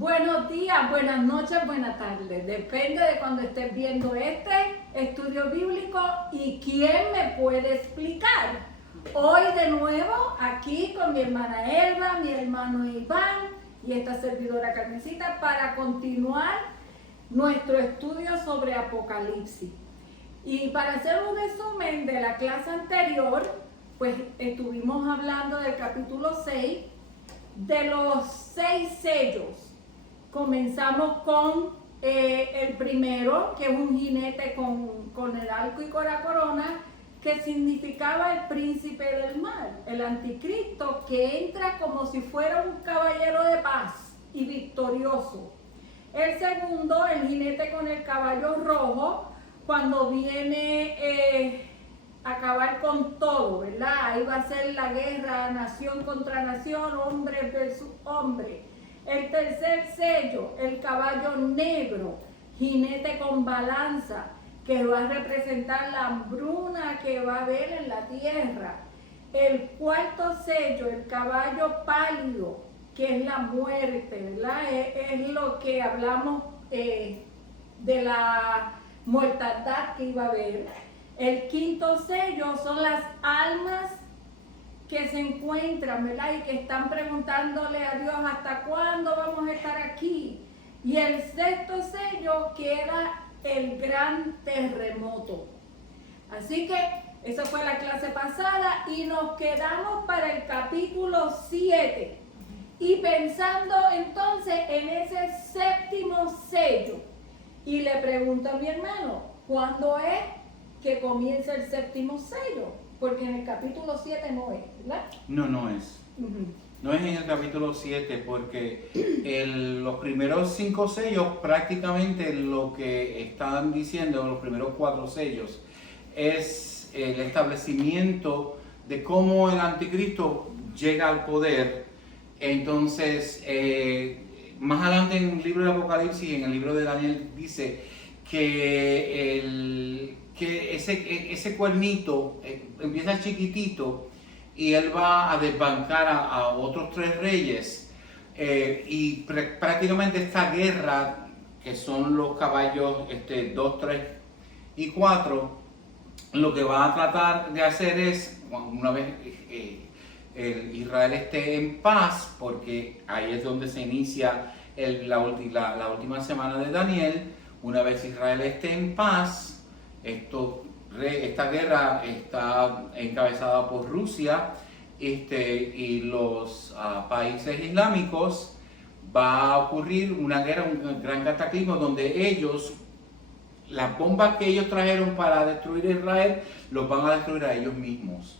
Buenos días, buenas noches, buenas tardes. Depende de cuando estés viendo este estudio bíblico y quién me puede explicar. Hoy de nuevo aquí con mi hermana Elba, mi hermano Iván y esta servidora Carmencita para continuar nuestro estudio sobre Apocalipsis. Y para hacer un resumen de la clase anterior, pues estuvimos hablando del capítulo 6, de los 6 sellos. Comenzamos con el primero, que es un jinete con el arco y con la corona, que significaba el príncipe del mal, el anticristo, que entra como si fuera un caballero de paz y victorioso. El segundo, el jinete con el caballo rojo, cuando viene a acabar con todo, ¿verdad? Ahí va a ser la guerra, nación contra nación, hombre versus hombre. El tercer sello, el caballo negro, jinete con balanza, que va a representar la hambruna que va a haber en la tierra. El cuarto sello, el caballo pálido, que es la muerte, ¿verdad? Es lo que hablamos de la mortandad que iba a haber. El quinto sello son las almas que se encuentran, ¿verdad? Y que están preguntándole a Dios hasta cuándo vamos a estar aquí. Y el sexto sello, que era el gran terremoto. Así que esa fue la clase pasada y nos quedamos para el capítulo 7. Y pensando entonces en ese séptimo sello, y le pregunto a mi hermano, ¿cuándo es que comienza el séptimo sello? Porque en el capítulo 7 no es, ¿verdad? No es. No es en el capítulo 7 porque los primeros 5 sellos, prácticamente lo que están diciendo, los primeros 4 sellos, es el establecimiento de cómo el anticristo llega al poder. Entonces, más adelante en el libro de Apocalipsis, en el libro de Daniel, dice que ese cuernito empieza chiquitito y él va a desbancar a otros 3 reyes y prácticamente esta guerra, que son los caballos 2, 3 y 4, lo que va a tratar de hacer es, una vez Israel esté en paz, porque ahí es donde se inicia la última semana de Daniel, una vez Israel esté en paz, esta guerra está encabezada por Rusia y los países islámicos. Va a ocurrir una guerra, un gran cataclismo donde las bombas que ellos trajeron para destruir Israel, los van a destruir a ellos mismos.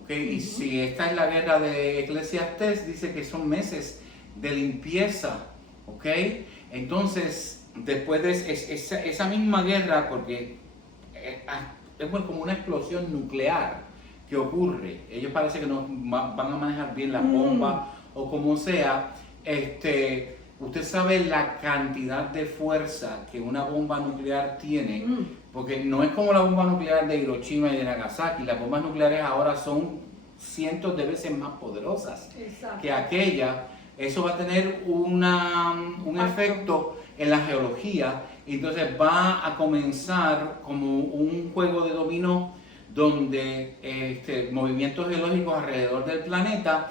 ¿Okay? Y si esta es la guerra de Eclesiastés, dice que son meses de limpieza. ¿Okay? Entonces, después de esa misma guerra, porque es como una explosión nuclear que ocurre. Ellos parece que no van a manejar bien la bomba o como sea. Usted sabe la cantidad de fuerza que una bomba nuclear tiene, porque no es como la bomba nuclear de Hiroshima y de Nagasaki. Las bombas nucleares ahora son cientos de veces más poderosas que aquella. Eso va a tener un efecto en la geología. Entonces va a comenzar como un juego de dominó donde movimientos geológicos alrededor del planeta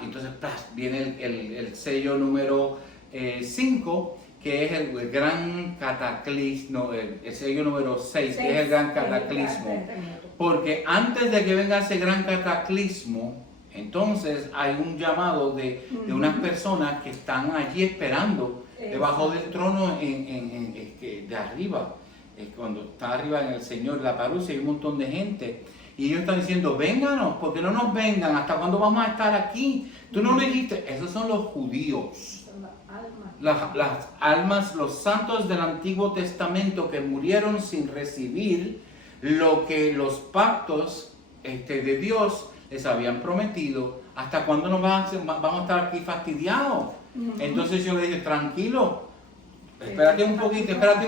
entonces viene el sello número 5, que es el gran cataclismo, el sello número 6, que es el gran cataclismo. Porque antes de que venga ese gran cataclismo, entonces hay un llamado de unas personas que están allí esperando debajo del trono de arriba. Cuando está arriba en el Señor, la parusia, hay un montón de gente. Y ellos están diciendo, vénganos, porque no nos vengan, ¿hasta cuándo vamos a estar aquí? Tú no lo dijiste. Esos son los judíos. Las almas, los santos del Antiguo Testamento que murieron sin recibir lo que los pactos de Dios les habían prometido. ¿Hasta cuándo nos vamos a estar aquí fastidiados? Entonces yo le dije, tranquilo, espérate un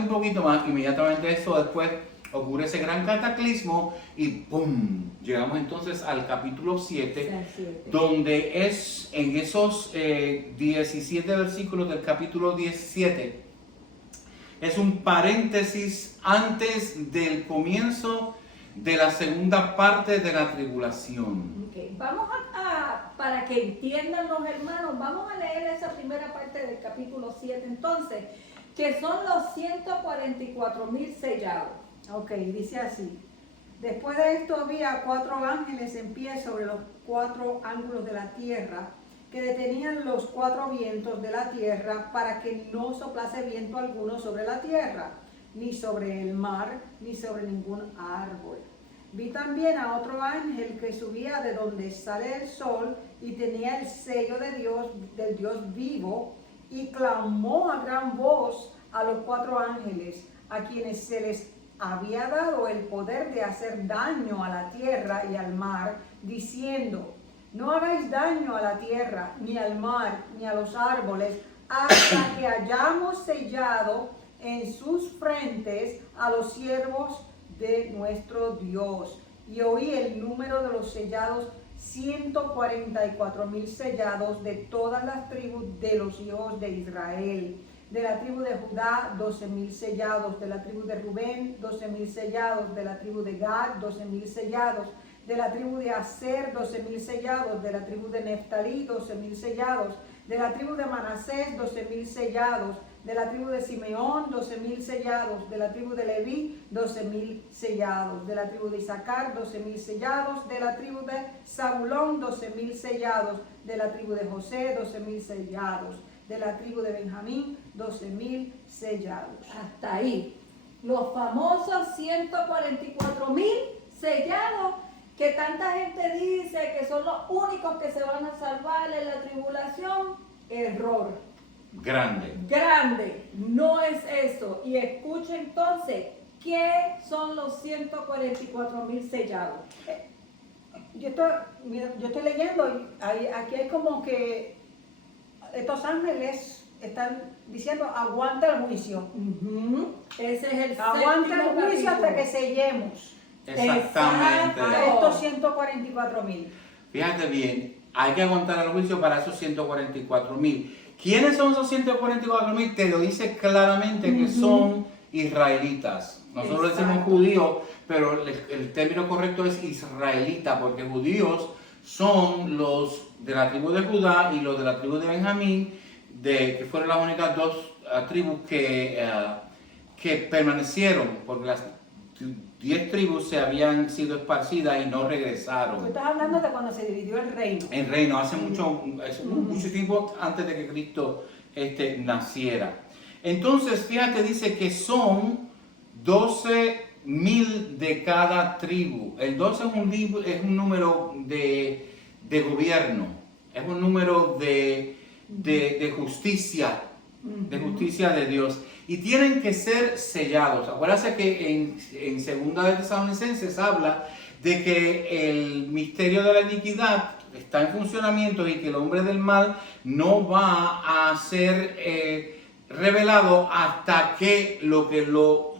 poquito más. Inmediatamente eso después ocurre ese gran cataclismo y ¡pum! Llegamos entonces al capítulo 7, donde es en esos 17 versículos del capítulo 17, es un paréntesis antes del comienzo de la segunda parte de la tribulación. Okay. Vamos para que entiendan los hermanos, vamos a leer esa primera parte del capítulo 7 entonces, que son los 144,000 sellados. Ok, dice así. Después de esto había 4 ángeles en pie sobre los 4 ángulos de la tierra, que detenían los 4 vientos de la tierra para que no soplase viento alguno sobre la tierra, ni sobre el mar, ni sobre ningún árbol. Vi también a otro ángel que subía de donde sale el sol y tenía el sello de Dios, del Dios vivo, y clamó a gran voz a los 4 ángeles, a quienes se les había dado el poder de hacer daño a la tierra y al mar, diciendo: no hagáis daño a la tierra, ni al mar, ni a los árboles, hasta que hayamos sellado en sus frentes a los siervos de nuestro Dios. Y oí el número de los sellados, 144,000 sellados de todas las tribus de los hijos de Israel. De la tribu de Judá, 12,000 sellados. De la tribu de Rubén, 12,000 sellados. De la tribu de Gad, 12,000 sellados. De la tribu de Aser, 12,000 sellados. De la tribu de Neftalí, 12,000 sellados. De la tribu de Manasés, 12,000 sellados. De la tribu de Simeón, 12,000 sellados. De la tribu de Leví, 12,000 sellados. De la tribu de Isaacar, 12,000 sellados. De la tribu de Zabulón, 12,000 sellados. De la tribu de José, 12,000 sellados. De la tribu de Benjamín, 12,000 sellados. Hasta ahí. Los famosos 144,000 sellados que tanta gente dice que son los únicos que se van a salvar en la tribulación. Error. Grande. No es eso. Y escuchen entonces, ¿qué son los 144,000 sellados? Yo estoy leyendo y aquí hay como que estos ángeles están diciendo: aguanta el juicio. Ese es el aguanta el séptimo juicio hasta capítulo. que sellemos Exactamente. a estos 144,000. Fíjate bien, hay que aguantar el juicio para esos 144,000. ¿Quiénes son esos 144,000? Te lo dice claramente que son israelitas. Nosotros decimos judíos, pero el término correcto es israelita, porque judíos son los de la tribu de Judá y los de la tribu de Benjamín, que fueron las únicas 2 tribus que permanecieron, porque las 10 tribus se habían sido esparcidas y no regresaron. Tú estás hablando de cuando se dividió el reino. El reino, hace mucho tiempo antes de que Cristo naciera. Entonces, fíjate, dice que son 12,000 de cada tribu. El 12 es un número de gobierno, es un número de justicia, de justicia de Dios. Y tienen que ser sellados. Acuérdense que en Segunda de Tesalonicenses habla de que el misterio de la iniquidad está en funcionamiento y que el hombre del mal no va a ser revelado hasta que lo que lo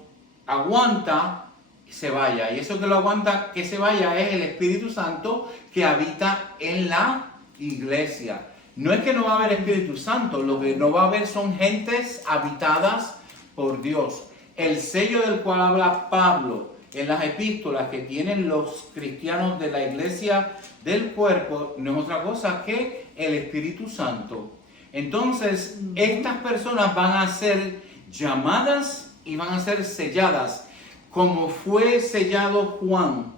aguanta se vaya. Y eso que lo aguanta que se vaya es el Espíritu Santo que habita en la iglesia. No es que no va a haber Espíritu Santo, lo que no va a haber son gentes habitadas por Dios. El sello del cual habla Pablo en las epístolas que tienen los cristianos de la iglesia del cuerpo no es otra cosa que el Espíritu Santo. Entonces, estas personas van a ser llamadas y van a ser selladas, como fue sellado Juan.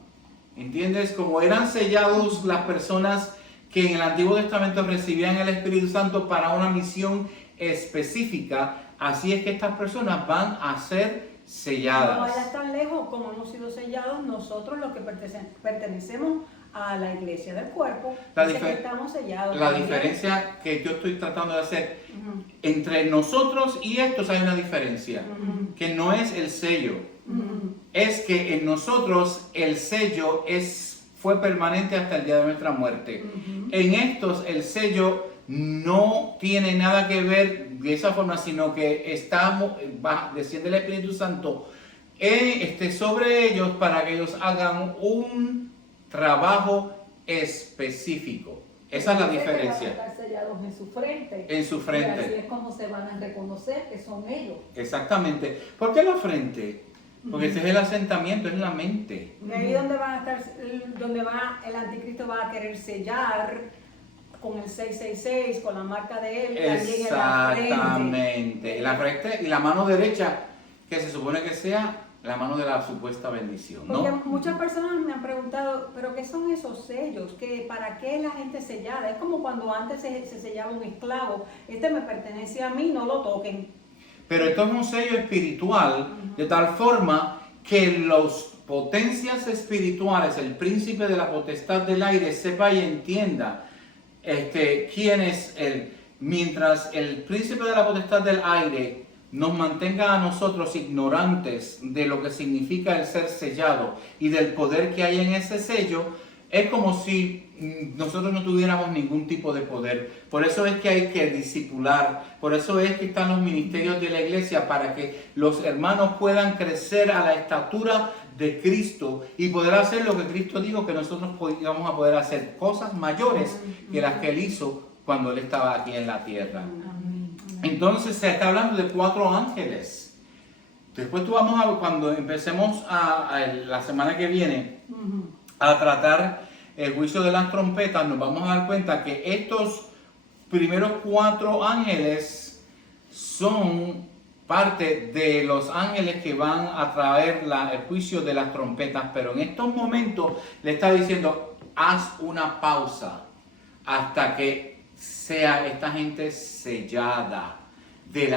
¿Entiendes? Como eran sellados las personas que en el Antiguo Testamento recibían el Espíritu Santo para una misión específica, así es que estas personas van a ser selladas. No vayas tan lejos como hemos sido sellados nosotros los que pertenecemos a la iglesia del cuerpo, que estamos sellados. La diferencia que yo estoy tratando de hacer entre nosotros y estos hay una diferencia, que no es el sello, es que en nosotros el sello fue permanente hasta el día de nuestra muerte. En estos el sello no tiene nada que ver de esa forma, sino que desciende el Espíritu Santo sobre ellos para que ellos hagan un trabajo específico. Esa es la Dice que van a diferencia. estar sellados en su frente. En su frente. Y así es como se van a reconocer que son ellos. Exactamente. ¿Por qué la frente? Porque este es el asentamiento, es la mente. Y ahí donde van a estar, donde va el anticristo va a querer sellar con el 666, con la marca de él, también en la frente. Exactamente. La frente y la mano derecha, que se supone que sea la mano de la supuesta bendición, Porque ¿no? muchas personas me han preguntado, ¿pero qué son esos sellos? ¿Para qué la gente sellada? Es como cuando antes se sellaba un esclavo. Este me pertenece a mí, no lo toquen. Pero esto es un sello espiritual, de tal forma que las potencias espirituales, el príncipe de la potestad del aire, sepa y entienda quién es él. Mientras el príncipe de la potestad del aire nos mantenga a nosotros ignorantes de lo que significa el ser sellado y del poder que hay en ese sello, es como si nosotros no tuviéramos ningún tipo de poder. Por eso es que hay que discipular, por eso es que están los ministerios de la iglesia, para que los hermanos puedan crecer a la estatura de Cristo y poder hacer lo que Cristo dijo que nosotros íbamos a poder hacer, cosas mayores que las que Él hizo cuando Él estaba aquí en la tierra. Entonces se está hablando de 4 ángeles. Después vamos a, cuando empecemos la semana que viene a tratar el juicio de las trompetas, nos vamos a dar cuenta que estos primeros 4 ángeles son parte de los ángeles que van a traer el juicio de las trompetas, pero en estos momentos le está diciendo, haz una pausa hasta que sea esta gente sellada de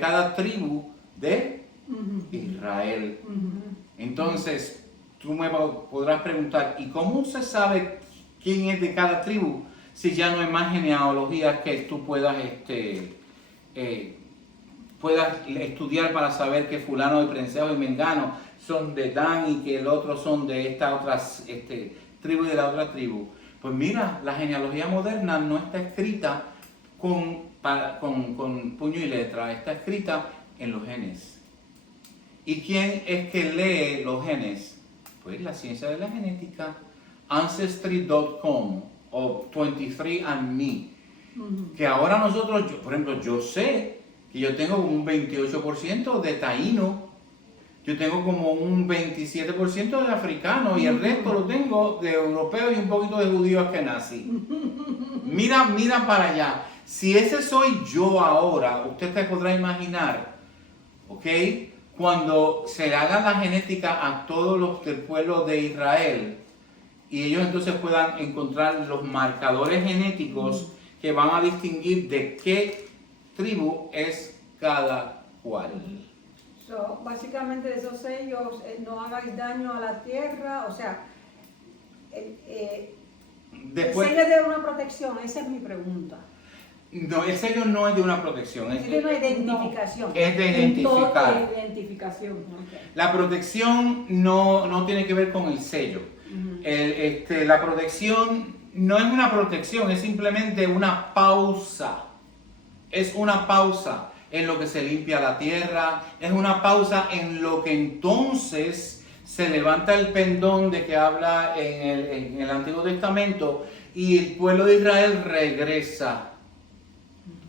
cada tribu de Israel. Entonces, tú me podrás preguntar, ¿y cómo se sabe quién es de cada tribu si ya no hay más genealogías que tú puedas estudiar para saber que fulano de Prenseo y Mengano son de Dan y que el otro son de esta otra tribu y de la otra tribu? Pues mira, la genealogía moderna no está escrita con puño y letra, está escrita en los genes. ¿Y quién es que lee los genes? Pues la ciencia de la genética, Ancestry.com o 23andMe, que ahora nosotros, por ejemplo, yo sé que yo tengo como un 28% de taíno, yo tengo como un 27% de africano y el resto lo tengo de europeo y un poquito de judío askenazi. Mira para allá. Si ese soy yo ahora, usted se podrá imaginar, ¿ok? Cuando se haga la genética a todos los del pueblo de Israel y ellos entonces puedan encontrar los marcadores genéticos que van a distinguir de qué tribu es cada cual. Básicamente de esos sellos, no hagáis daño a la tierra, o sea, Después, el sello es de una protección, esa es mi pregunta. no, el sello no es de una protección, Es de una identificación. es de identificar. Identificación. La protección no tiene que ver con el sello. La protección no es una protección, es simplemente una pausa. Es una pausa en lo que se limpia la tierra, es una pausa en lo que entonces se levanta el pendón de que habla en el Antiguo Testamento y el pueblo de Israel regresa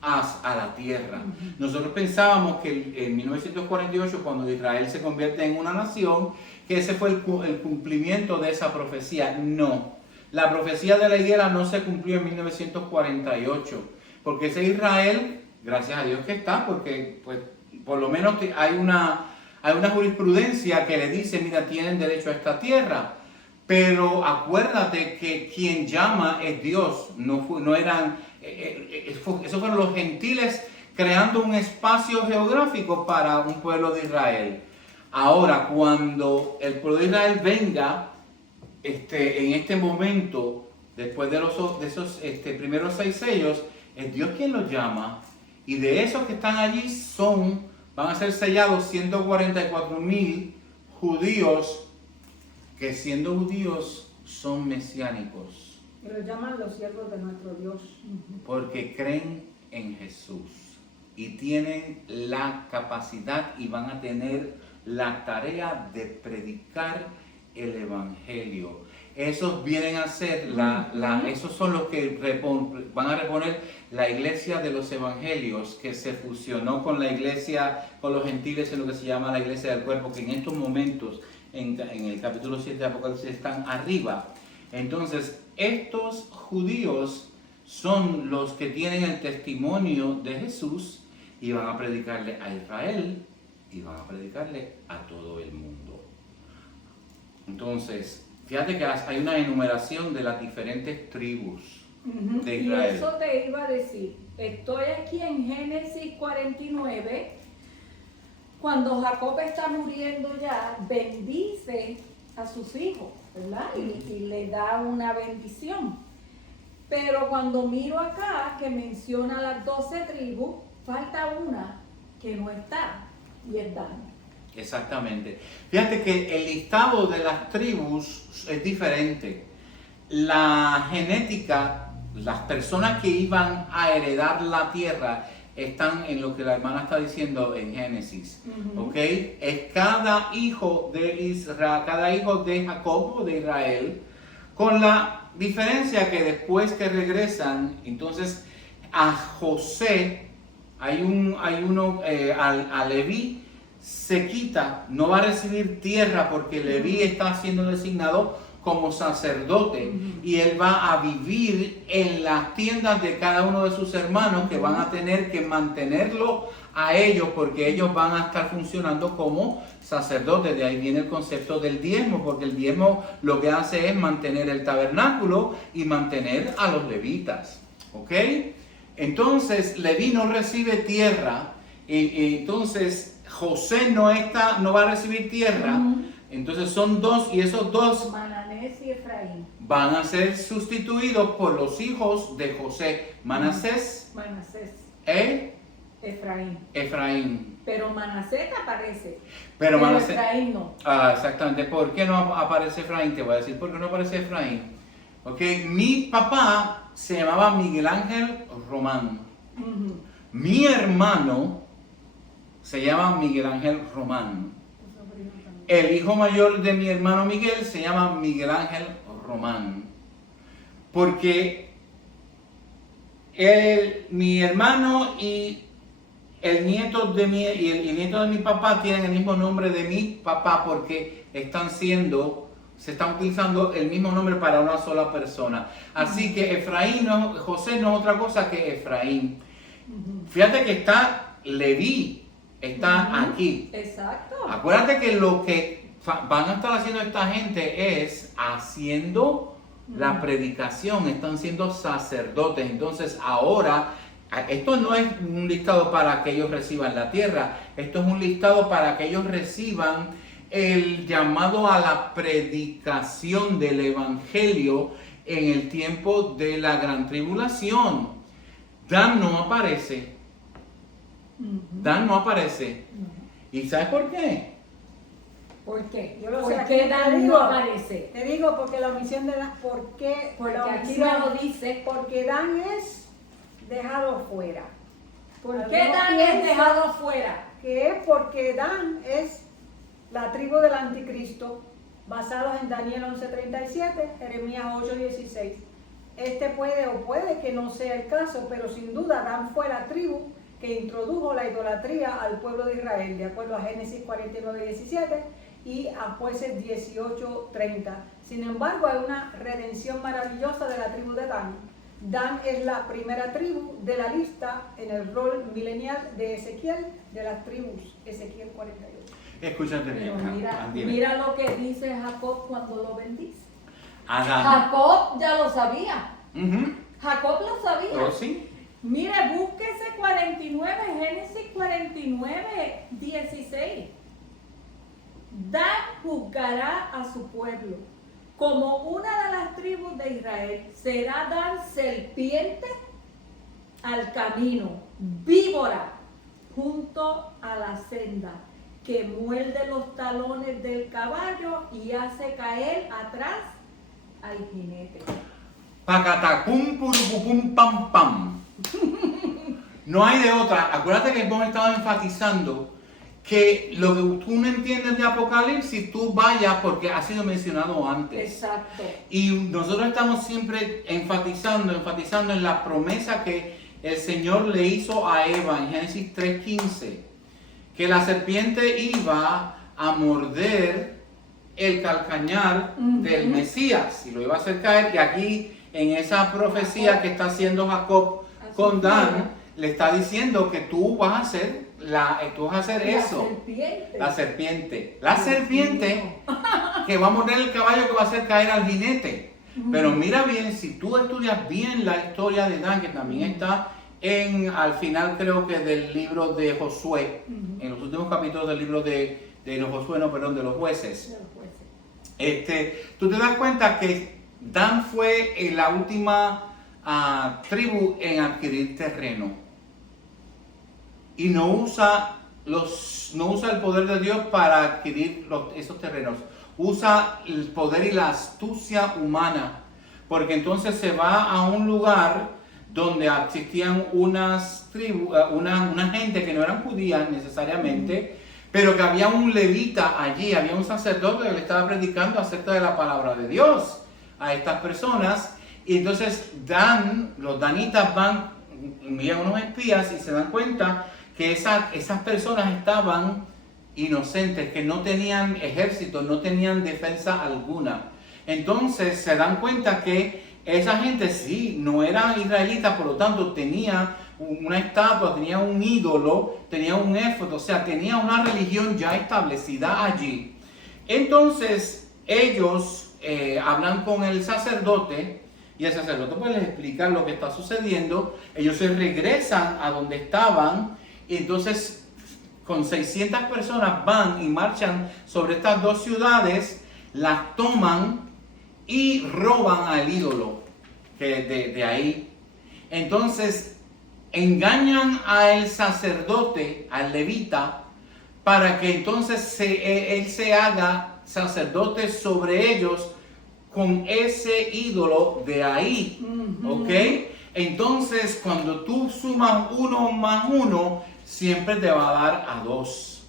a la tierra. Nosotros pensábamos que en 1948, cuando Israel se convierte en una nación, que ese fue el cumplimiento de esa profecía. No, la profecía de la higuera no se cumplió en 1948, porque ese Israel, gracias a Dios que está, porque pues por lo menos hay una jurisprudencia que le dice, mira, tienen derecho a esta tierra. Pero acuérdate que quien llama es Dios, no eran, esos fueron los gentiles creando un espacio geográfico para un pueblo de Israel. Ahora, cuando el pueblo de Israel venga, en este momento, después de esos primeros 6 sellos, es Dios quien los llama, y de esos que están allí van a ser sellados 144,000 judíos, que siendo judíos son mesiánicos. Y los llaman los siervos de nuestro Dios. Porque creen en Jesús y tienen la capacidad y van a tener la tarea de predicar el evangelio. Esos vienen a ser esos son los que van a reponer la iglesia de los evangelios, que se fusionó con la iglesia, con los gentiles, en lo que se llama la iglesia del cuerpo, que en estos momentos, en el capítulo 7 de Apocalipsis, están arriba. Entonces, estos judíos son los que tienen el testimonio de Jesús y van a predicarle a Israel y van a predicarle a todo el mundo. Entonces, fíjate que hay una enumeración de las diferentes tribus de Israel. Y eso te iba a decir. Estoy aquí en Génesis 49. Cuando Jacob está muriendo ya, bendice a sus hijos, ¿verdad? Y le da una bendición. Pero cuando miro acá, que menciona las 12 tribus, falta una que no está, y es Dan. Exactamente. Fíjate que el listado de las tribus es diferente. La genética, las personas que iban a heredar la tierra, están en lo que la hermana está diciendo en Génesis. ¿Ok? Es cada hijo de Israel, cada hijo de Jacob o de Israel, con la diferencia que después que regresan, entonces a José, a Leví, se quita, no va a recibir tierra porque Leví está siendo designado como sacerdote y él va a vivir en las tiendas de cada uno de sus hermanos, que van a tener que mantenerlo a ellos porque ellos van a estar funcionando como sacerdotes. De ahí viene el concepto del diezmo, porque el diezmo lo que hace es mantener el tabernáculo y mantener a los levitas. ¿Ok? Entonces Leví no recibe tierra y entonces José no va a recibir tierra. Entonces son dos, y esos dos, Manasés y Efraín, van a ser sustituidos por los hijos de José. Manasés e Efraín. Pero Manasés aparece, Pero Efraín no. Exactamente. ¿Por qué no aparece Efraín? Te voy a decir por qué no aparece Efraín. Okay. Mi papá se llamaba Miguel Ángel Román. Mi hermano se llama Miguel Ángel Román. El hijo mayor de mi hermano Miguel se llama Miguel Ángel Román. Porque mi hermano y el nieto de mi papá tienen el mismo nombre de mi papá, porque se están utilizando el mismo nombre para una sola persona. Así que José no es otra cosa que Efraín. Fíjate que está Leví. Está aquí. Exacto. Acuérdate que lo que van a estar haciendo esta gente es haciendo la predicación, están siendo sacerdotes. Entonces ahora, esto no es un listado para que ellos reciban la tierra, esto es un listado para que ellos reciban el llamado a la predicación del evangelio en el tiempo de la gran tribulación. Dan no aparece. Dan no aparece. ¿Y sabes por qué? ¿Por qué? Yo lo ¿Por sé, qué aquí Dan te no digo. aparece? Te digo porque la omisión de Dan, ¿por qué? Porque la aquí omisión? no lo dice. Porque Dan es dejado fuera. ¿Por qué Dan es dejado fuera? Que es porque Dan es la tribu del anticristo, basados en Daniel 11:37, Jeremías 8:16. Puede que no sea el caso, pero sin duda Dan fue la tribu que introdujo la idolatría al pueblo de Israel, de acuerdo a Génesis 49:17 y a Jueces 18:30. Sin embargo, hay una redención maravillosa de la tribu de Dan. Dan es la primera tribu de la lista en el rol milenial de Ezequiel, de las tribus, Ezequiel 48. Escúchate Pero bien. mira lo que dice Jacob cuando lo bendice. Adán. Jacob ya lo sabía. Jacob lo sabía. ¿Oh, sí? Mire, búsquese 49, Génesis 49, 16. Dan juzgará a su pueblo. Como una de las tribus de Israel, será Dan serpiente al camino, víbora junto a la senda, que muerde los talones del caballo y hace caer atrás al jinete. Pacatacum purupupum pam pam. No hay de otra. Acuérdate que hemos estado enfatizando que lo que tú no entiendes de Apocalipsis, tú vayas porque ha sido mencionado antes. Exacto. Y nosotros estamos siempre enfatizando en la promesa que el Señor le hizo a Eva en Génesis 3:15, que la serpiente iba a morder el calcañar del Mesías y lo iba a hacer caer. Y aquí en esa profecía que está haciendo Jacob con Dan, le está diciendo que tú vas a hacer eso. La serpiente que va a morder el caballo, que va a hacer caer al jinete. Pero mira bien, si tú estudias bien la historia de Dan, que también está al final, creo que del libro de Josué, en los últimos capítulos del libro de los Josué, no, perdón, de los jueces. Tú te das cuenta que Dan fue la última tribu en adquirir terreno y no usa el poder de Dios para adquirir esos terrenos. Usa el poder y la astucia humana, porque entonces se va a un lugar donde existían unas tribus, una gente que no eran judías necesariamente, pero que había un levita allí, había un sacerdote que le estaba predicando acerca de la palabra de Dios a estas personas. Y entonces los danitas van, envían unos espías y se dan cuenta que esas personas estaban inocentes, que no tenían ejército, no tenían defensa alguna. Entonces se dan cuenta que esa gente sí, no era israelita, por lo tanto tenía una estatua, tenía un ídolo, tenía un éfodo, o sea, tenía una religión ya establecida allí. Entonces ellos hablan con el sacerdote y el sacerdote pues les explica lo que está sucediendo. Ellos se regresan a donde estaban y entonces con 600 personas van y marchan sobre estas dos ciudades, las toman y roban al ídolo de ahí. Entonces engañan al sacerdote, al levita, para que entonces él se haga sacerdote sobre ellos con ese ídolo de ahí. ¿Ok? Entonces cuando tú sumas 1 más 1, siempre te va a dar a 2.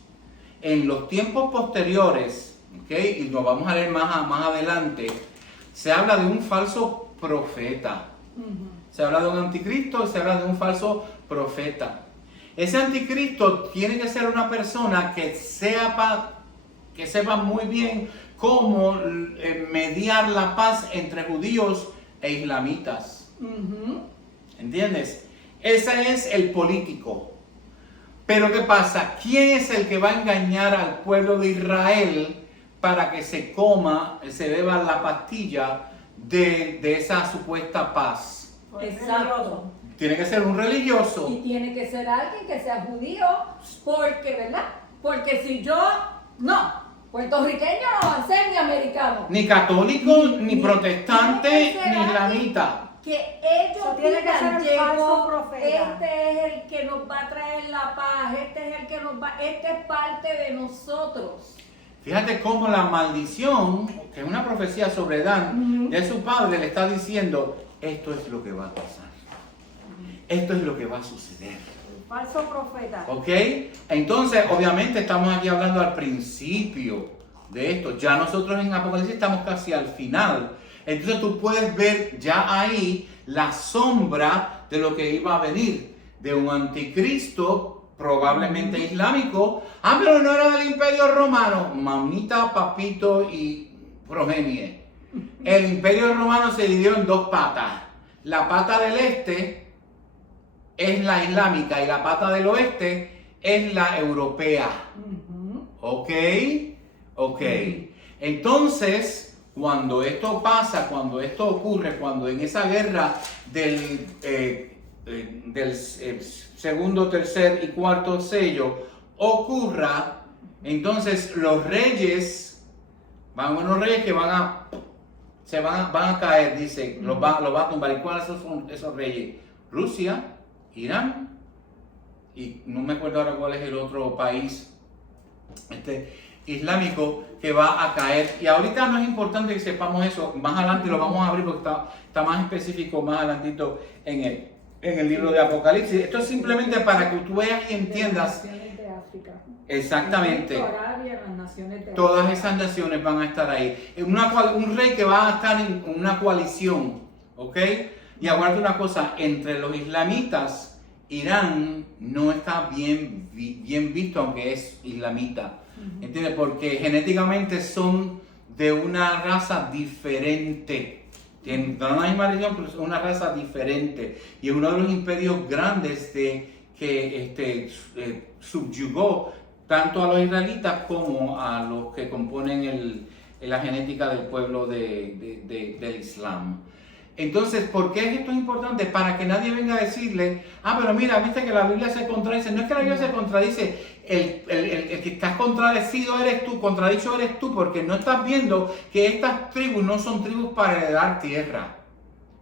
En los tiempos posteriores, ¿ok? Y lo vamos a leer más adelante, se habla de un falso profeta. Se habla de un anticristo y se habla de un falso profeta. Ese anticristo tiene que ser una persona que sepa muy bien cómo mediar la paz entre judíos e islamitas. ¿Entiendes? Ese es el político. Pero ¿qué pasa? ¿Quién es el que va a engañar al pueblo de Israel para que se beba la pastilla de esa supuesta paz? Exacto. Tiene que ser un religioso. Y tiene que ser alguien que sea judío, porque, ¿verdad? Porque si yo, puertorriqueño no va a ser ni americano. Ni católico, ni protestante, ni islamita. Que ellos tiene que ser el falso profeta. Este es el que nos va a traer la paz, este es parte de nosotros. Fíjate cómo la maldición, que es una profecía sobre Dan, de su padre, le está diciendo, esto es lo que va a pasar. Esto es lo que va a suceder. El falso profeta. ¿Ok? Entonces, obviamente estamos aquí hablando al principio de esto. Ya nosotros en Apocalipsis estamos casi al final. Entonces tú puedes ver ya ahí la sombra de lo que iba a venir. De un anticristo, probablemente islámico. Pero no era del Imperio Romano. Mamita, papito y progenie. El Imperio Romano se dividió en 2 patas. La pata del este es la islámica y la pata del oeste es la europea. ¿Ok? Entonces, cuando esto pasa, cuando esto ocurre, cuando en esa guerra del segundo, tercer y cuarto sello ocurra, entonces los reyes, van unos reyes que van a caer, dice, los va a tumbar. ¿Y cuáles son esos reyes? Rusia, Irán, y no me acuerdo ahora cuál es el otro país islámico que va a caer. Y ahorita no es importante que sepamos eso, más adelante lo vamos a abrir porque está más específico más adelantito en el libro de Apocalipsis. Esto es simplemente para que tú veas y entiendas África. Exactamente. Egipto, Arabia, las naciones de Todas África. esas naciones van a estar ahí. Un rey que va a estar en una coalición, ¿ok? Y aguarda una cosa, entre los islamitas, Irán no está bien visto, aunque es islamita. ¿Entiendes? Porque genéticamente son de una raza diferente. Tienen la misma religión, pero es una raza diferente. Y es uno de los imperios grandes que subyugó tanto a los israelitas como a los que componen la genética del pueblo del Islam. Entonces, ¿por qué esto es importante? Para que nadie venga a decirle, pero mira, viste que la Biblia se contradice. No es que la Biblia se contradice, el que estás contradicho eres tú, porque no estás viendo que estas tribus no son tribus para heredar tierra.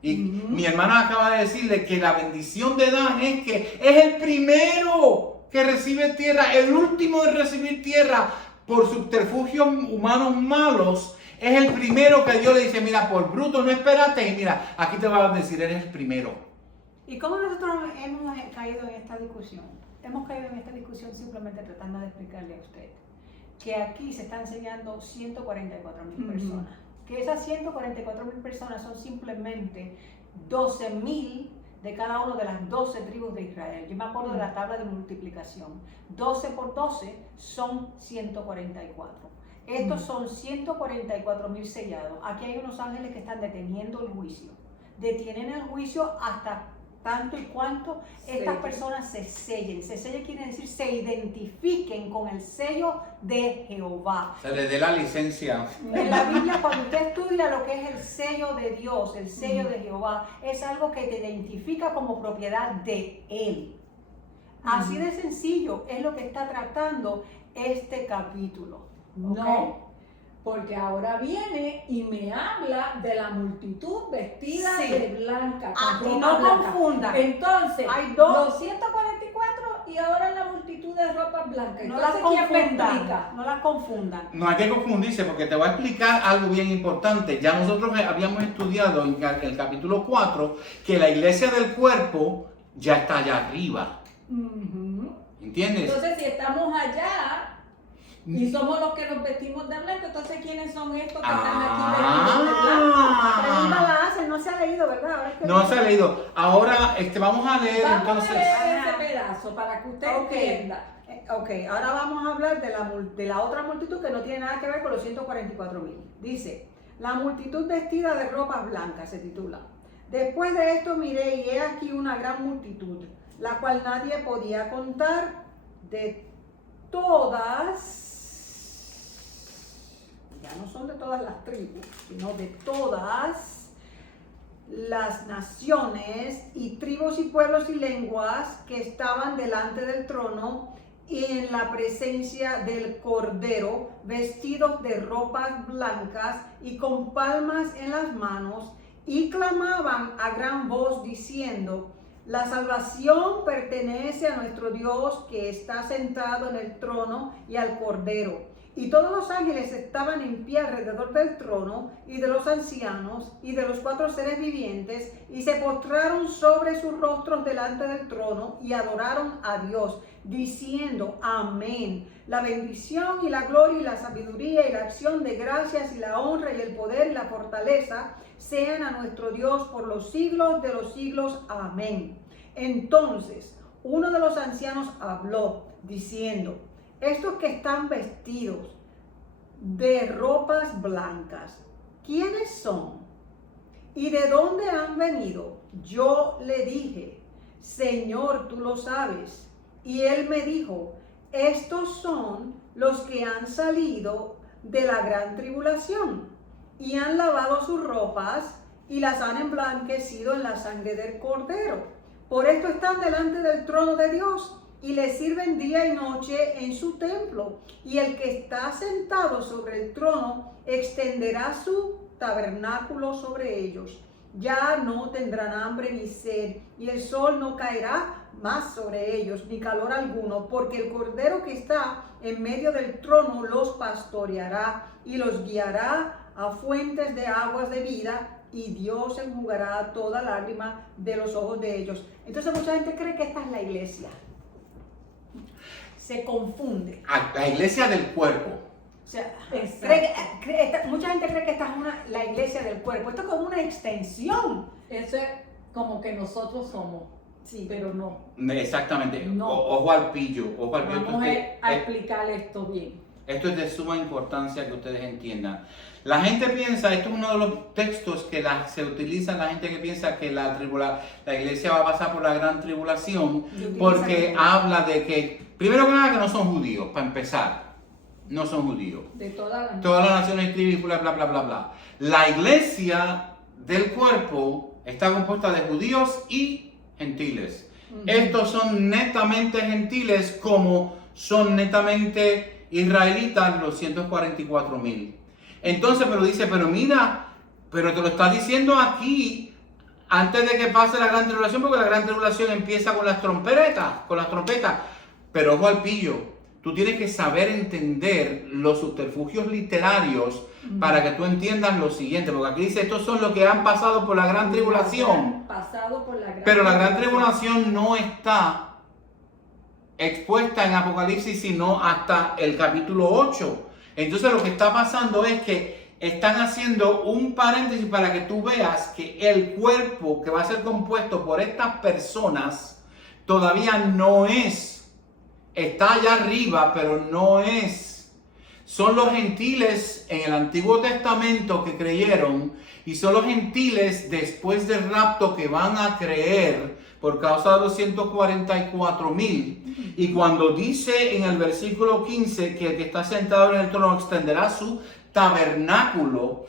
Y mi hermana acaba de decirle que la bendición de Dan es que es el primero que recibe tierra, el último en recibir tierra por subterfugios humanos malos. Es el primero que Dios le dice, mira, por bruto no esperaste, y mira, aquí te va a decir, eres el primero. ¿Y cómo nosotros hemos caído en esta discusión? Hemos caído en esta discusión simplemente tratando de explicarle a usted que aquí se están enseñando 144,000 personas. Que esas 144,000 personas son simplemente 12,000 de cada una de las 12 tribus de Israel. Yo me acuerdo de la tabla de multiplicación. 12 por 12 son 144. Estos son 144,000 sellados. Aquí hay unos ángeles que están deteniendo el juicio. Detienen el juicio hasta tanto y cuanto estas personas se sellen. Se sellen quiere decir se identifiquen con el sello de Jehová. Se le dé la licencia. En la Biblia, cuando usted estudia lo que es el sello de Dios, el sello de Jehová, es algo que te identifica como propiedad de Él. Así de sencillo es lo que está tratando este capítulo. No, porque ahora viene y me habla de la multitud vestida de blanca. Y no confunda. Entonces, Hay dos. los 144 y ahora la multitud de ropas blancas. No las Entonces, ¿quién me confundan. explica? No las confundan. No hay que confundirse porque te voy a explicar algo bien importante. Ya nosotros habíamos estudiado en el capítulo 4 que la iglesia del cuerpo ya está allá arriba. ¿Entiendes? Entonces, si estamos allá y somos los que nos vestimos de blanco, entonces ¿quiénes son estos que están aquí vestidos de blanco? La pregunta la hacen, no se ha leído, ¿verdad? Ahora es que No se ha leído. Ahora vamos a leer Vamos entonces. a leer ese pedazo para que usted entienda. Ok, ahora vamos a hablar de la otra multitud que no tiene nada que ver con los 144,000. Dice, la multitud vestida de ropas blancas se titula. Después de esto miré y he aquí una gran multitud, la cual nadie podía contar, de todas, ya no son de todas las tribus, sino de todas las naciones y tribus y pueblos y lenguas que estaban delante del trono y en la presencia del Cordero, vestidos de ropas blancas y con palmas en las manos, y clamaban a gran voz diciendo, la salvación pertenece a nuestro Dios que está sentado en el trono y al Cordero. Y todos los ángeles estaban en pie alrededor del trono y de los ancianos y de los 4 seres vivientes y se postraron sobre sus rostros delante del trono y adoraron a Dios, diciendo amén. La bendición y la gloria y la sabiduría y la acción de gracias y la honra y el poder y la fortaleza sean a nuestro Dios por los siglos de los siglos. Amén. Entonces uno de los ancianos habló diciendo, estos que están vestidos de ropas blancas, ¿quiénes son? ¿Y de dónde han venido? Yo le dije, Señor, tú lo sabes. Y él me dijo, estos son los que han salido de la gran tribulación y han lavado sus ropas y las han emblanquecido en la sangre del Cordero. Por esto están delante del trono de Dios y le sirven día y noche en su templo. Y el que está sentado sobre el trono extenderá su tabernáculo sobre ellos. Ya no tendrán hambre ni sed, y el sol no caerá más sobre ellos, ni calor alguno, porque el Cordero que está en medio del trono los pastoreará y los guiará a fuentes de aguas de vida, y Dios enjugará toda lágrima de los ojos de ellos. Entonces mucha gente cree que esta es la iglesia. se confunde. La iglesia del cuerpo. O sea, Exacto. mucha gente cree que esta es la iglesia del cuerpo. Esto es como una extensión. Eso es como que nosotros somos, Sí. pero no. Exactamente. No. Ojo al pillo. Ojo al pillo. Vamos a explicar esto bien. Esto es de suma importancia que ustedes entiendan. La gente piensa, esto es uno de los textos que se utiliza, la gente que piensa que la iglesia va a pasar por la gran tribulación, porque habla de que, primero que nada, que no son judíos, para empezar. No son judíos. De todas Las naciones, tribus, bla, bla, bla, bla, bla. La iglesia del cuerpo está compuesta de judíos y gentiles. Estos son netamente gentiles como son netamente israelitas los 144,000. Entonces, pero dice, pero mira, pero te lo está diciendo aquí antes de que pase la gran tribulación, porque la gran tribulación empieza con las trompetas. Pero ojo al pillo, tú tienes que saber entender los subterfugios literarios para que tú entiendas lo siguiente, porque aquí dice, estos son los que han pasado por la gran tribulación. Pero la gran tribulación no está expuesta en Apocalipsis sino hasta el capítulo 8. Entonces lo que está pasando es que están haciendo un paréntesis para que tú veas que el cuerpo que va a ser compuesto por estas personas todavía no es. Está allá arriba, pero no es. Son los gentiles en el Antiguo Testamento que creyeron y son los gentiles después del rapto que van a creer por causa de los 144,000. Y cuando dice en el versículo 15 que el que está sentado en el trono extenderá su tabernáculo,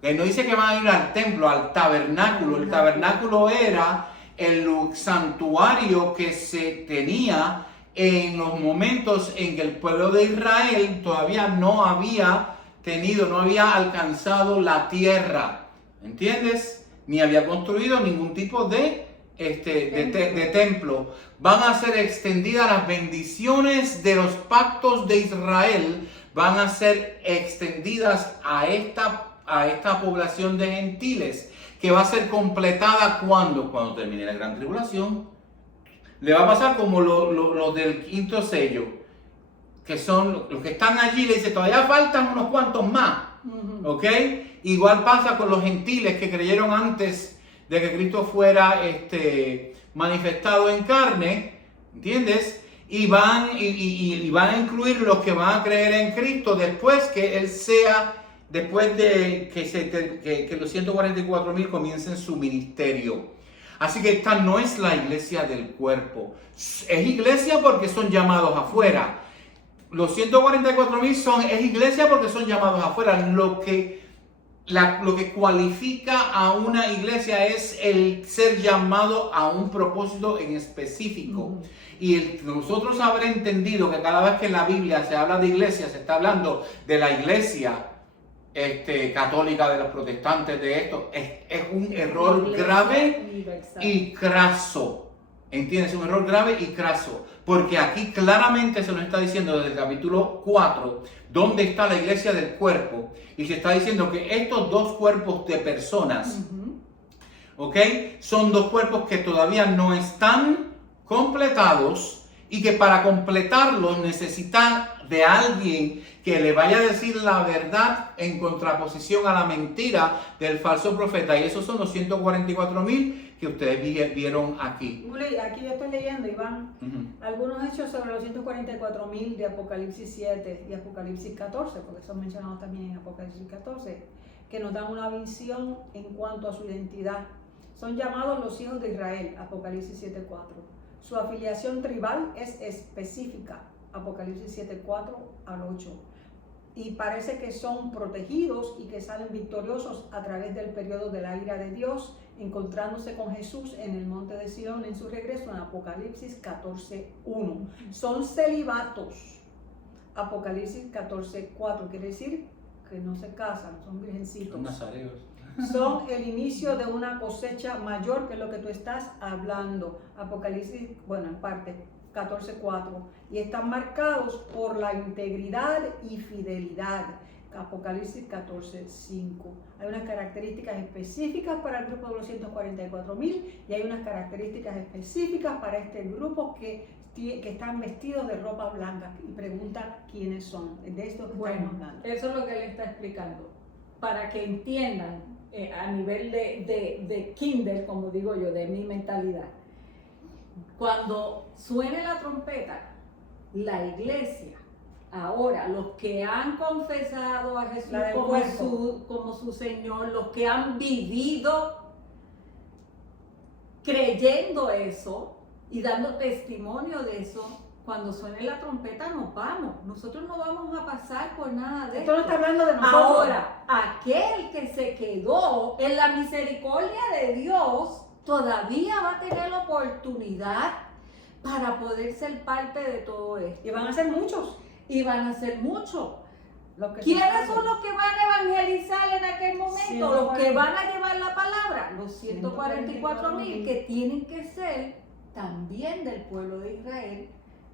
que no dice que van a ir al templo, al tabernáculo. El tabernáculo era el santuario que se tenía en los momentos en que el pueblo de Israel todavía no había alcanzado la tierra, ¿entiendes? Ni había construido ningún tipo de templo. Van a ser extendidas las bendiciones de los pactos de Israel, van a ser extendidas a esta población de gentiles, que va a ser completada cuando termine la gran tribulación. Le va a pasar como los del quinto sello, que son los que están allí. Le dice, todavía faltan unos cuantos más, ¿ok? Igual pasa con los gentiles que creyeron antes de que Cristo fuera manifestado en carne, ¿entiendes? Y van a incluir los que van a creer en Cristo después que Él después de que los 144,000 comiencen su ministerio. Así que esta no es la iglesia del cuerpo. Es iglesia porque son llamados afuera. Los 144,000 es iglesia porque son llamados afuera. Lo que cualifica a una iglesia es el ser llamado a un propósito en específico. Y nosotros haber entendido que cada vez que en la Biblia se habla de iglesia, se está hablando de la iglesia católica, de los protestantes, de esto, es un error grave y craso. ¿Entiendes? Un error grave y craso. Porque aquí claramente se nos está diciendo desde el capítulo 4 dónde está la iglesia del cuerpo. Y se está diciendo que estos dos cuerpos de personas, ¿ok? Son dos cuerpos que todavía no están completados y que para completarlos necesitan de alguien que le vaya a decir la verdad en contraposición a la mentira del falso profeta. Y esos son los 144,000 que ustedes vieron aquí. Aquí yo estoy leyendo, Iván, algunos hechos sobre los 144,000 de Apocalipsis 7 y Apocalipsis 14, porque son mencionados también en Apocalipsis 14, que nos dan una visión en cuanto a su identidad. Son llamados los hijos de Israel, Apocalipsis 7:4. Su afiliación tribal es específica, Apocalipsis 7:4 al 8. Y parece que son protegidos y que salen victoriosos a través del periodo de la ira de Dios, encontrándose con Jesús en el monte de Sion en su regreso en Apocalipsis 14:1. Son celibatos, Apocalipsis 14:4, quiere decir que no se casan, son virgencitos. Son nazareos. Son el inicio de una cosecha mayor, que es lo que tú estás hablando. Apocalipsis, en parte, 14:4. Y están marcados por la integridad y fidelidad. Apocalipsis 14:5. Hay unas características específicas para el grupo de los 144,000 y hay unas características específicas para este grupo que están vestidos de ropa blanca y pregunta quiénes son. De esto que Bueno, estamos hablando. eso es lo que él está explicando, para que entiendan a nivel de Kindle, como digo yo, de mi mentalidad. Cuando suene la trompeta, la iglesia, ahora, los que han confesado a Jesús La del como cuerpo. como su Señor, los que han vivido creyendo eso y dando testimonio de eso, cuando suene la trompeta nos vamos. Nosotros no vamos a pasar por nada de Esto no está hablando de nosotros. Ahora, aquel que se quedó en la misericordia de Dios todavía va a tener la oportunidad para poder ser parte de todo esto. Y van a ser muchos. Y van a ser muchos. Los que ¿Quiénes se son los que van a evangelizar en aquel momento? Los que 140. van a llevar la palabra. Los 144,000 que tienen que ser también del pueblo de Israel,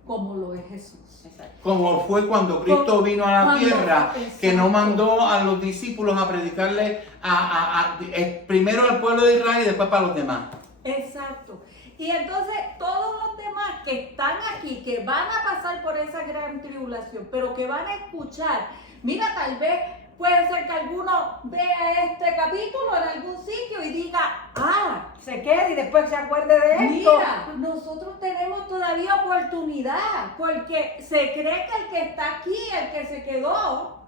como lo es Jesús. Exacto. Como fue cuando Cristo vino a la Cuando- tierra, que no exacto. mandó a los discípulos a predicarle primero al pueblo de Israel y después para los demás. Exacto. Y entonces todos los demás que están aquí, que van a pasar por esa gran tribulación, pero que van a escuchar, mira, tal vez puede ser que alguno vea este capítulo en algún sitio y diga, Se quede y después se acuerde de esto. mira, nosotros tenemos todavía oportunidad, porque se cree que el que está aquí, el que se quedó,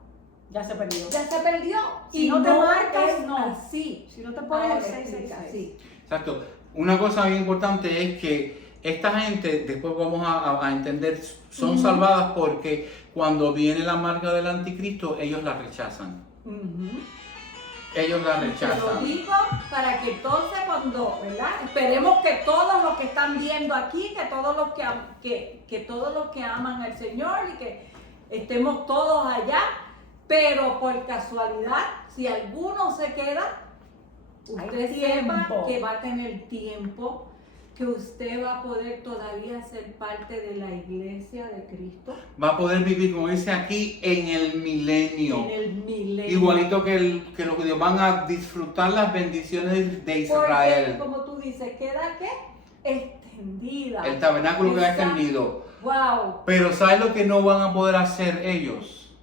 Ya se perdió. ya se perdió. Si no te marcas, es no. así. Si no te pones el Ahora 666. sí. Exacto. Una cosa bien importante es que esta gente, después vamos a entender, son salvadas porque cuando viene la marca del anticristo, ellos la rechazan. Ujú. Ellos la Te lo rechazan. digo para que entonces cuando, ¿verdad? Esperemos que todos los que están viendo aquí, que todos los que todos los que aman al Señor y que estemos todos allá, pero por casualidad, si alguno se queda, Hay usted tiempo. sepa que va a tener tiempo, que usted va a poder todavía ser parte de la iglesia de Cristo Va a poder vivir, como dice aquí, en el milenio. en el milenio. Igualito que los judíos van a disfrutar las bendiciones de Porque, Israel. como tú dices, queda ¿qué? Extendida. El tabernáculo queda Exacto. extendido. Wow. Pero ¿sabes lo que no van a poder hacer ellos?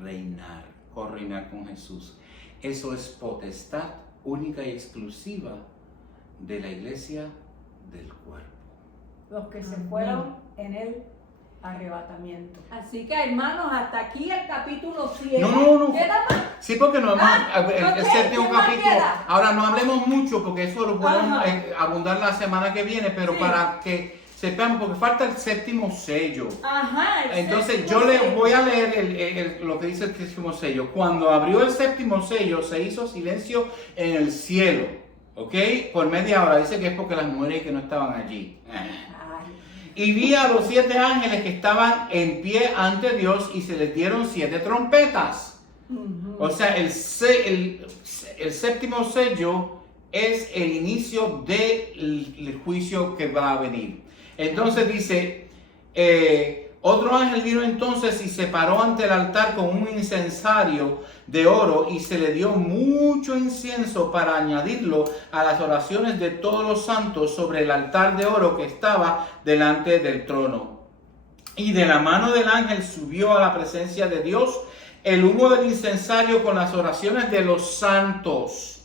Reinar, correinar con Jesús. Eso es potestad única y exclusiva de la iglesia del cuerpo. Los que se Amén. fueron en el arrebatamiento. Así que hermanos, hasta aquí el capítulo 7. No. ¿Queda más? Sí, porque no hemos, el ok, séptimo ¿qué más capítulo. queda? Ahora no hablemos mucho porque eso lo podemos Ajá. abundar la semana que viene, pero Sí. para que sepamos, porque falta el séptimo sello. Ajá. el Entonces séptimo yo le sello. voy a leer lo que dice el séptimo sello. Cuando abrió el séptimo sello se hizo silencio en el cielo, ¿ok? Por media hora. Dice que es porque las mujeres que no estaban allí. Ay, Y vi a los 7 ángeles que estaban en pie ante Dios y se les dieron 7 trompetas. Ujú. O sea, el séptimo sello es el inicio del juicio que va a venir. Entonces dice, otro ángel vino entonces y se paró ante el altar con un incensario de oro y se le dio mucho incienso para añadirlo a las oraciones de todos los santos sobre el altar de oro que estaba delante del trono. Y de la mano del ángel subió a la presencia de Dios el humo del incensario con las oraciones de los santos.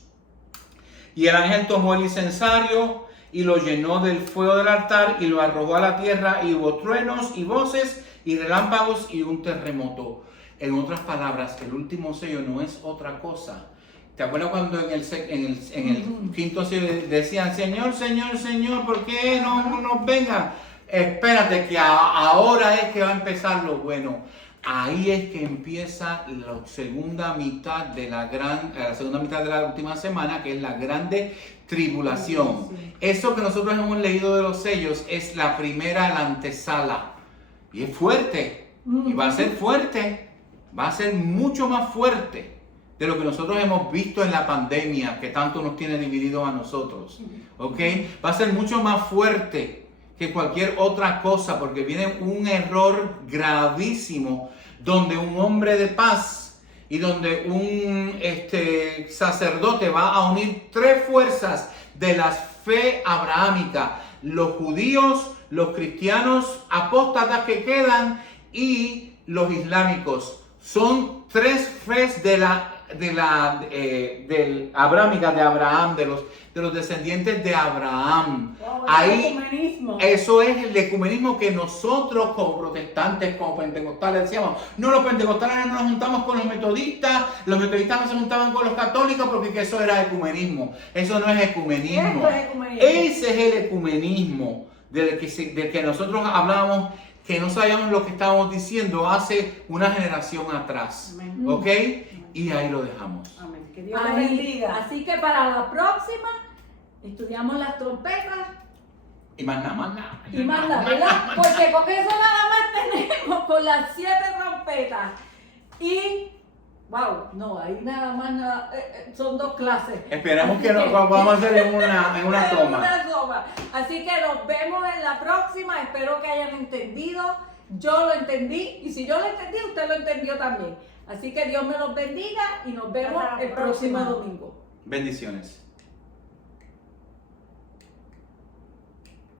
Y el ángel tomó el incensario y lo llenó del fuego del altar y lo arrojó a la tierra, y hubo truenos y voces y relámpagos y un terremoto. En otras palabras, el último sello no es otra cosa. ¿Te acuerdas cuando en el quinto sello decían, Señor, Señor, Señor, ¿por qué no nos vengan? Espérate que ahora es que va a empezar lo bueno. Ahí es que empieza la segunda mitad de la última semana, que es la grande tribulación. Sí. Eso que nosotros hemos leído de los sellos es la primera, la antesala. Y es fuerte. Y va a ser fuerte. Va a ser mucho más fuerte de lo que nosotros hemos visto en la pandemia, que tanto nos tiene divididos a nosotros. ¿Ok? Va a ser mucho más fuerte que cualquier otra cosa, porque viene un error gravísimo donde un hombre de paz y donde un sacerdote va a unir tres fuerzas de la fe abrahámica: los judíos, los cristianos apóstatas que quedan y los islámicos. Son tres fes de la abrahámica, de Abraham, de los descendientes de Abraham. Wow, Ahí, ecumenismo. eso es el ecumenismo que nosotros como protestantes, como pentecostales decíamos. No, los pentecostales no nos juntamos con los metodistas no se juntaban con los católicos porque que eso era ecumenismo. Eso no es ecumenismo. Eso es ecumenismo. Ese es el ecumenismo del que nosotros hablábamos, que no sabíamos lo que estábamos diciendo hace una generación atrás. Amén. ¿Ok? Y ahí lo dejamos. Amén. Que Dios los Ahí, bendiga. así que para la próxima estudiamos las trompetas Y más nada. y más nada, ¿verdad? Porque con eso nada más tenemos, con las 7 trompetas. Y, wow, no, ahí nada más, son 2 clases. Esperemos Así que lo podamos hacer en una en toma. una toma. Así que nos vemos en la próxima. Espero que hayan entendido. Yo lo entendí. Y si yo lo entendí, usted lo entendió también. Así que Dios me los bendiga y nos vemos Hasta la el próximo próxima. domingo. Bendiciones.